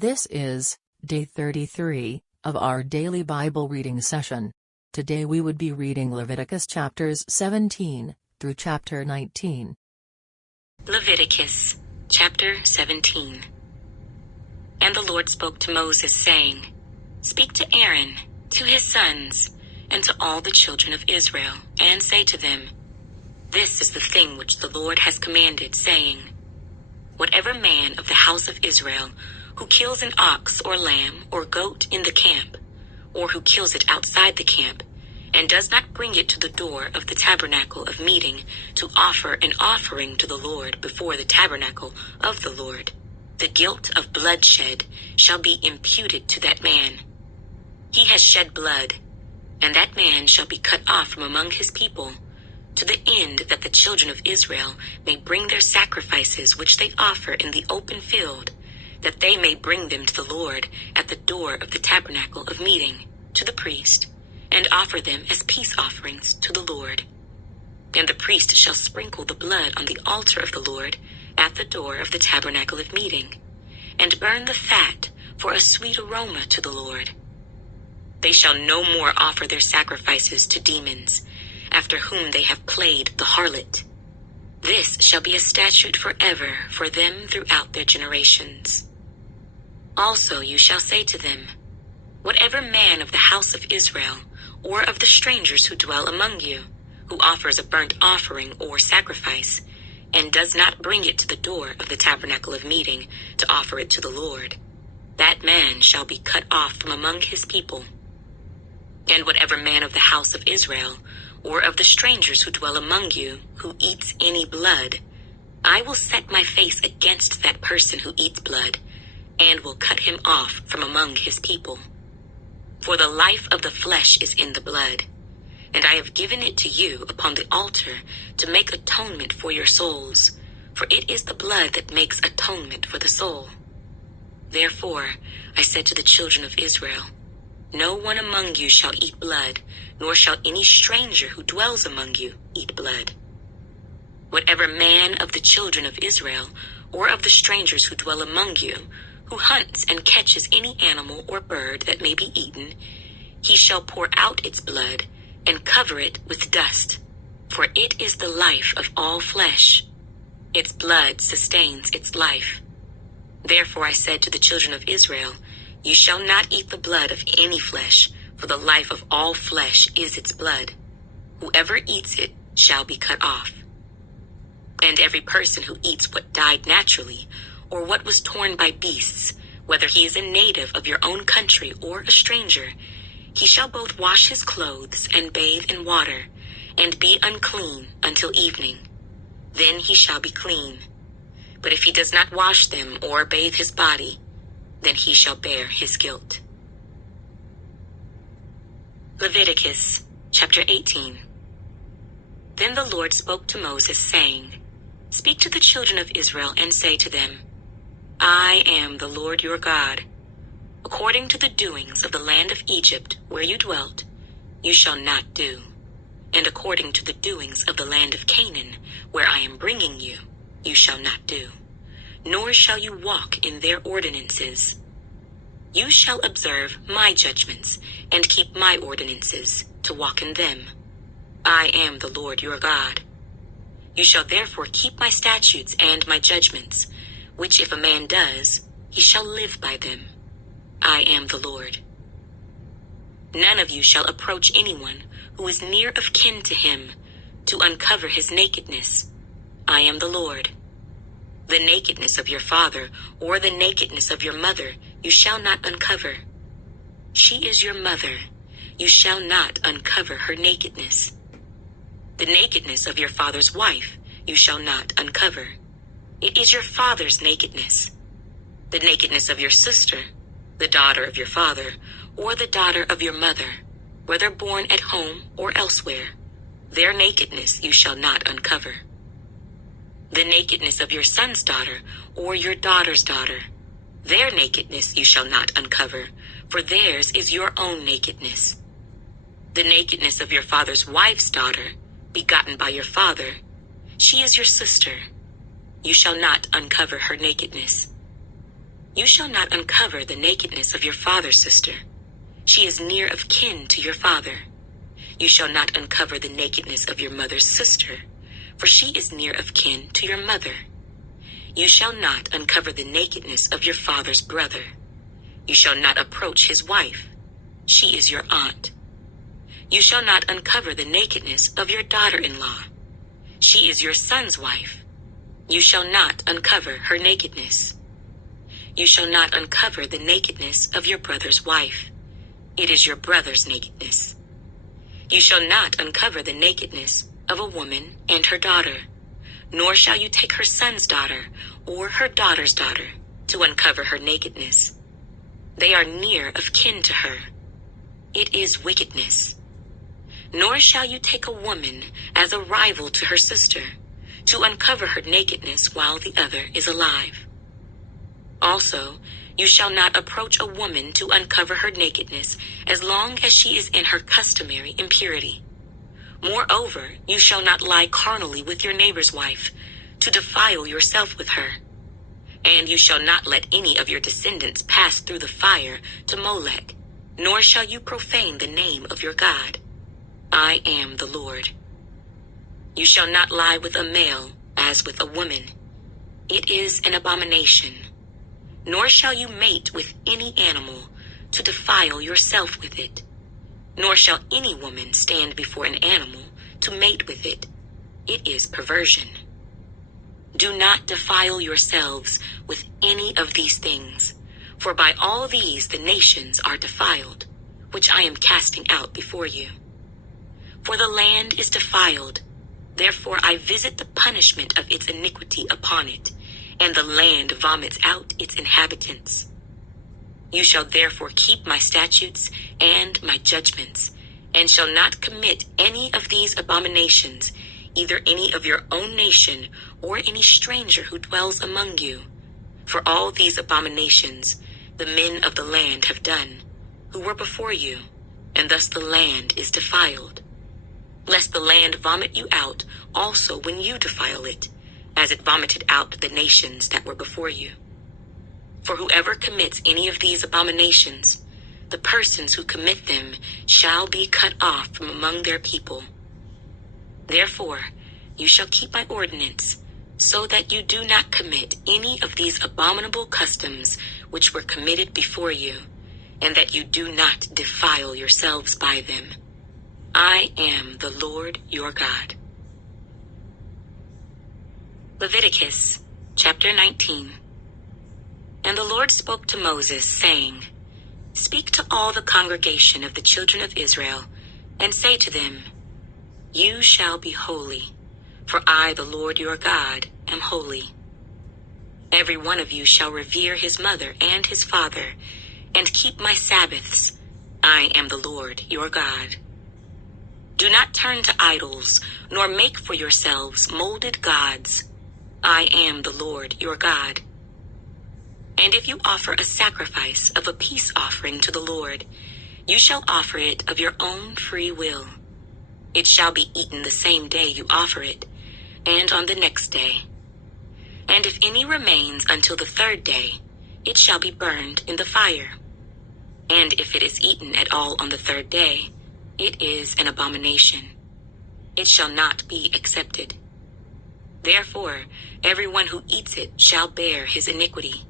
This is day 33 of our daily Bible reading session. Today we would be reading Leviticus chapters 17 through chapter 19. Leviticus chapter 17. And the Lord spoke to Moses, saying, Speak to Aaron, to his sons, and to all the children of Israel, and say to them, This is the thing which the Lord has commanded, saying, Whatever man of the house of Israel who kills an ox or lamb or goat in the camp, or who kills it outside the camp, and does not bring it to the door of the tabernacle of meeting to offer an offering to the Lord before the tabernacle of the Lord, the guilt of bloodshed shall be imputed to that man. He has shed blood, and that man shall be cut off from among his people, to the end that the children of Israel may bring their sacrifices which they offer in the open field, that they may bring them to the Lord at the door of the tabernacle of meeting, to the priest, and offer them as peace offerings to the Lord. And the priest shall sprinkle the blood on the altar of the Lord at the door of the tabernacle of meeting, and burn the fat for a sweet aroma to the Lord. They shall no more offer their sacrifices to demons, after whom they have played the harlot. This shall be a statute forever for them throughout their generations. Also you shall say to them, Whatever man of the house of Israel, or of the strangers who dwell among you, who offers a burnt offering or sacrifice, and does not bring it to the door of the tabernacle of meeting to offer it to the Lord, that man shall be cut off from among his people. And whatever man of the house of Israel, or of the strangers who dwell among you, who eats any blood, I will set my face against that person who eats blood, and will cut him off from among his people. For the life of the flesh is in the blood, and I have given it to you upon the altar to make atonement for your souls, for it is the blood that makes atonement for the soul. Therefore I said to the children of Israel, No one among you shall eat blood, nor shall any stranger who dwells among you eat blood. Whatever man of the children of Israel, or of the strangers who dwell among you, who hunts and catches any animal or bird that may be eaten, he shall pour out its blood, and cover it with dust, for it is the life of all flesh. Its blood sustains its life. Therefore I said to the children of Israel, You shall not eat the blood of any flesh, for the life of all flesh is its blood. Whoever eats it shall be cut off. And every person who eats what died naturally, or what was torn by beasts, whether he is a native of your own country or a stranger, he shall both wash his clothes and bathe in water, and be unclean until evening. Then he shall be clean. But if he does not wash them or bathe his body, then he shall bear his guilt. Leviticus chapter 18. Then the Lord spoke to Moses, saying, Speak to the children of Israel and say to them, I am the Lord your God. According to the doings of the land of Egypt where you dwelt, you shall not do. And according to the doings of the land of Canaan, where I am bringing you, you shall not do. Nor shall you walk in their ordinances. You shall observe my judgments, and keep my ordinances, to walk in them. I am the Lord your God. You shall therefore keep my statutes and my judgments, which if a man does, he shall live by them. I am the Lord. None of you shall approach anyone who is near of kin to him, to uncover his nakedness. I am the Lord. The nakedness of your father, or the nakedness of your mother, you shall not uncover. She is your mother. You shall not uncover her nakedness. The nakedness of your father's wife you shall not uncover. It is your father's nakedness. The nakedness of your sister, the daughter of your father, or the daughter of your mother, whether born at home or elsewhere, their nakedness you shall not uncover. The nakedness of your son's daughter, or your daughter's daughter, their nakedness you shall not uncover, for theirs is your own nakedness. The nakedness of your father's wife's daughter, begotten by your father, she is your sister. You shall not uncover her nakedness. You shall not uncover the nakedness of your father's sister. She is near of kin to your father. You shall not uncover the nakedness of your mother's sister, for she is near of kin to your mother. You shall not uncover the nakedness of your father's brother. You shall not approach his wife. She is your aunt. You shall not uncover the nakedness of your daughter-in-law. She is your son's wife. You shall not uncover her nakedness. You shall not uncover the nakedness of your brother's wife. It is your brother's nakedness. You shall not uncover the nakedness of a woman and her daughter, nor shall you take her son's daughter or her daughter's daughter to uncover her nakedness. They are near of kin to her. It is wickedness. Nor shall you take a woman as a rival to her sister to uncover her nakedness while the other is alive. Also, you shall not approach a woman to uncover her nakedness as long as she is in her customary impurity. Moreover, you shall not lie carnally with your neighbor's wife to defile yourself with her. And you shall not let any of your descendants pass through the fire to Molech, nor shall you profane the name of your God. I am the Lord. You shall not lie with a male as with a woman. It is an abomination. Nor shall you mate with any animal to defile yourself with it. Nor shall any woman stand before an animal to mate with it. It is perversion. Do not defile yourselves with any of these things, for by all these the nations are defiled, which I am casting out before you. For the land is defiled, therefore I visit the punishment of its iniquity upon it, and the land vomits out its inhabitants. You shall therefore keep my statutes and my judgments, and shall not commit any of these abominations, either any of your own nation or any stranger who dwells among you. For all these abominations the men of the land have done, who were before you, and thus the land is defiled. Lest the land vomit you out also when you defile it, as it vomited out the nations that were before you. For whoever commits any of these abominations, the persons who commit them shall be cut off from among their people. Therefore, you shall keep my ordinance, so that you do not commit any of these abominable customs which were committed before you, and that you do not defile yourselves by them. I am the Lord your God. Leviticus chapter 19. And the Lord spoke to Moses, saying, Speak to all the congregation of the children of Israel, and say to them, You shall be holy, for I, the Lord your God, am holy. Every one of you shall revere his mother and his father, and keep my Sabbaths. I am the Lord your God. Do not turn to idols, nor make for yourselves molded gods. I am the Lord your God. And if you offer a sacrifice of a peace offering to the Lord, you shall offer it of your own free will. It shall be eaten the same day you offer it, and on the next day. And if any remains until the third day, it shall be burned in the fire. And if it is eaten at all on the third day, it is an abomination. It shall not be accepted. Therefore, everyone who eats it shall bear his iniquity,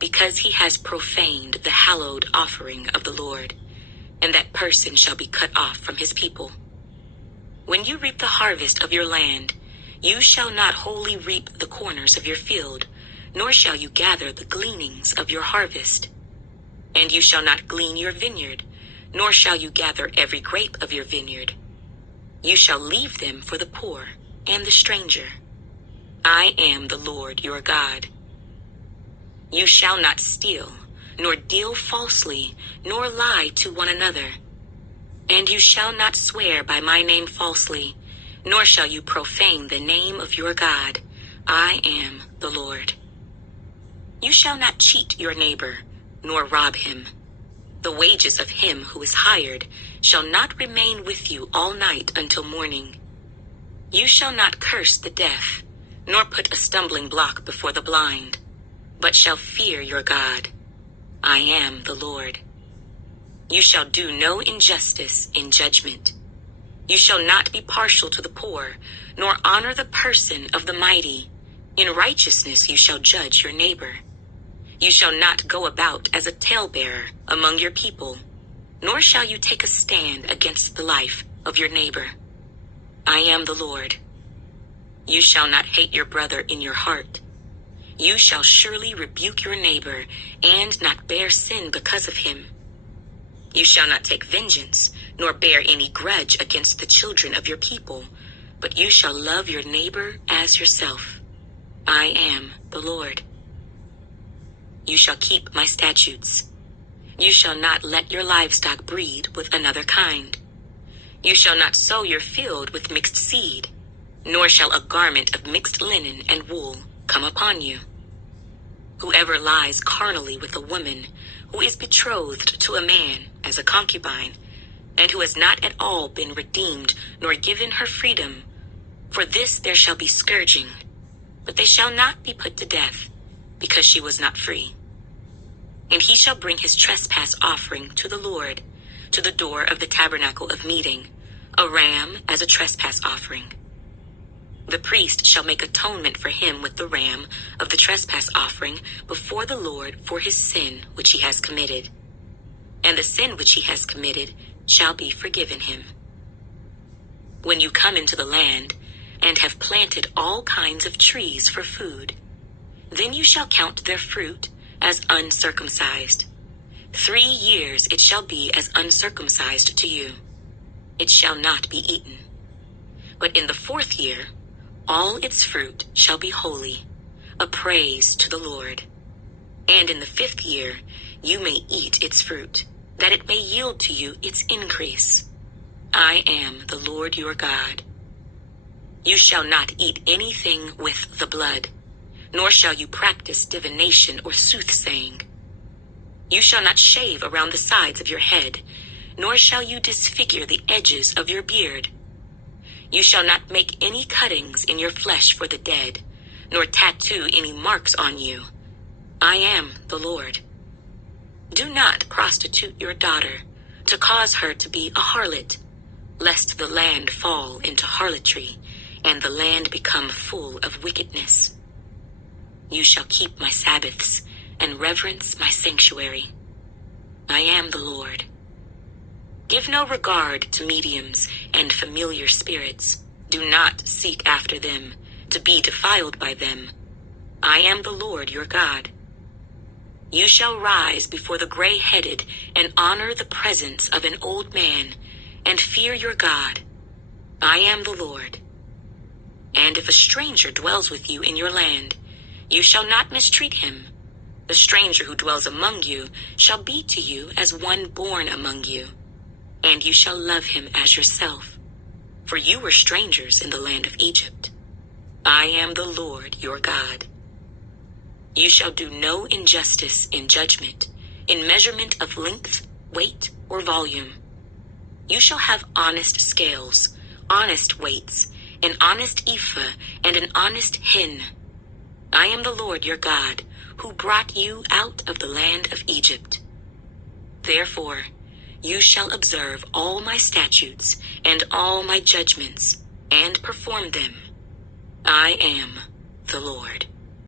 because he has profaned the hallowed offering of the Lord, and that person shall be cut off from his people. When you reap the harvest of your land, you shall not wholly reap the corners of your field, nor shall you gather the gleanings of your harvest. And you shall not glean your vineyard, nor shall you gather every grape of your vineyard. You shall leave them for the poor and the stranger. I am the Lord your God. You shall not steal, nor deal falsely, nor lie to one another. And you shall not swear by my name falsely, nor shall you profane the name of your God. I am the Lord. You shall not cheat your neighbor, nor rob him. The wages of him who is hired shall not remain with you all night until morning. You shall not curse the deaf, nor put a stumbling block before the blind. but shall fear your God. I am the Lord. You shall do no injustice in judgment. You shall not be partial to the poor, nor honor the person of the mighty. In righteousness you shall judge your neighbor. You shall not go about as a talebearer among your people, nor shall you take a stand against the life of your neighbor. I am the Lord. You shall not hate your brother in your heart. You shall surely rebuke your neighbor and not bear sin because of him. You shall not take vengeance, nor bear any grudge against the children of your people, but you shall love your neighbor as yourself. I am the Lord. You shall keep my statutes. You shall not let your livestock breed with another kind. You shall not sow your field with mixed seed, nor shall a garment of mixed linen and wool come upon you. Whoever lies carnally with a woman who is betrothed to a man as a concubine, and who has not at all been redeemed nor given her freedom, for this there shall be scourging, but they shall not be put to death, because she was not free. And he shall bring his trespass offering to the Lord, to the door of the tabernacle of meeting, a ram as a trespass offering. The priest shall make atonement for him with the ram of the trespass offering before the Lord for his sin which he has committed. And the sin which he has committed shall be forgiven him. When you come into the land, and have planted all kinds of trees for food, then you shall count their fruit as uncircumcised. 3 years it shall be as uncircumcised to you. It shall not be eaten. But in the 4th year, all its fruit shall be holy, a praise to the Lord. And in the 5th year you may eat its fruit, that it may yield to you its increase. I am the Lord your God. You shall not eat anything with the blood, nor shall you practice divination or soothsaying. You shall not shave around the sides of your head, nor shall you disfigure the edges of your beard. You shall not make any cuttings in your flesh for the dead, nor tattoo any marks on you. I am the Lord. Do not prostitute your daughter, to cause her to be a harlot, lest the land fall into harlotry, and the land become full of wickedness. You shall keep my Sabbaths, and reverence my sanctuary. I am the Lord. Give no regard to mediums and familiar spirits. Do not seek after them, to be defiled by them. I am the Lord your God. You shall rise before the gray-headed and honor the presence of an old man, and fear your God. I am the Lord. And if a stranger dwells with you in your land, you shall not mistreat him. The stranger who dwells among you shall be to you as one born among you, and you shall love him as yourself, for you were strangers in the land of Egypt. I am the Lord your God. You shall do no injustice in judgment, in measurement of length, weight, or volume. You shall have honest scales, honest weights, an honest ephah, and an honest hin. I am the Lord your God, who brought you out of the land of Egypt. Therefore, you shall observe all my statutes and all my judgments, and perform them. I am the Lord.